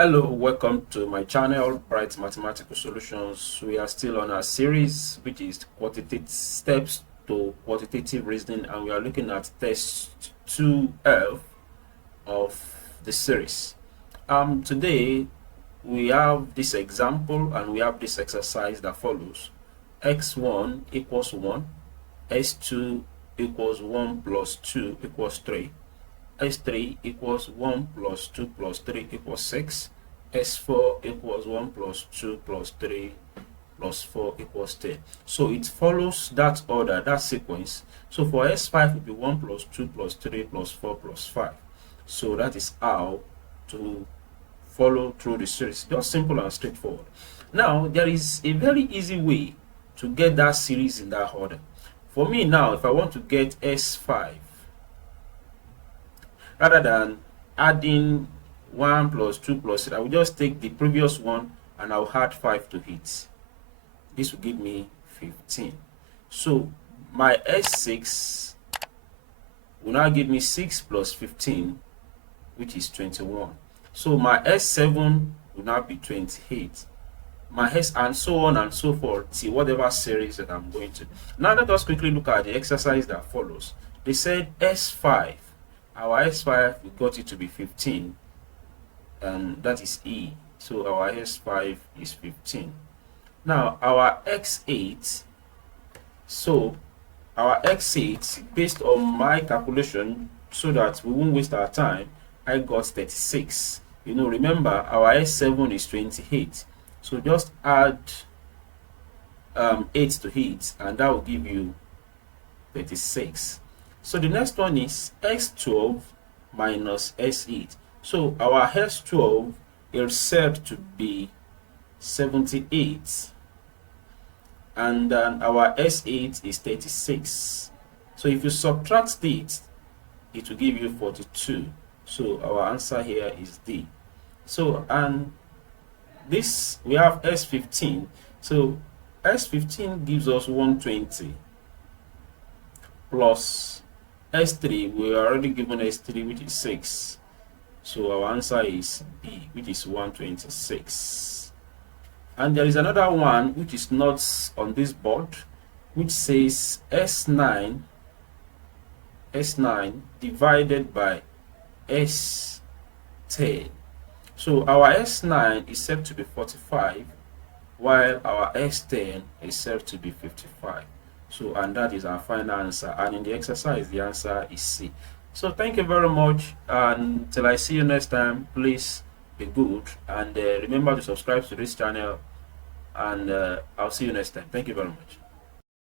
Hello, welcome to my channel, Bright Mathematical Solutions. We are still on our series, which is quantitative steps to quantitative reasoning, and we are looking at test 2F of the series. Today we have this example and we have this exercise that follows. X1 equals 1, S2 equals 1 plus 2 equals 3. S3 equals 1 plus 2 plus 3 equals 6. S4 equals 1 plus 2 plus 3 plus 4 equals 10. So it follows that order, that sequence. So for S5 it will be 1 plus 2 plus 3 plus 4 plus 5. So that is how to follow through the series. Just simple and straightforward. Now there is a very easy way to get that series in that order. For me now, if I want to get S5, rather than adding 1 plus 2 plus 3, I will just take the previous one and I'll add 5 to it. This will give me 15. So my S6 will now give me 6 plus 15, which is 21. So my S7 will now be 28. My S, and so on and so forth, till whatever series that I'm going to. Now let us quickly look at the exercise that follows. They said S5. Our S5, we got it to be 15, and that is E. So our S5 is 15. Now our X8, so our X8, based on my calculation, so that we won't waste our time, I got 36. Remember our S7 is 28. So just add 8 to it, and that will give you 36. So the next one is S12 minus S8. So our S12 is said to be 78, and then our S8 is 36. So if you subtract it, it will give you 42. So our answer here is D. So, and this, we have S15. So S15 gives us 120 plus S3, we are already given S3, which is 6. So our answer is B, which is 126. And there is another one which is not on this board, which says S9 divided by S10. So our S9 is said to be 45, while our S10 is said to be 55. So, and that is our final answer. And in the exercise, the answer is C. So thank you very much. And till I see you next time, please be good. And remember to subscribe to this channel. And I'll see you next time. Thank you very much.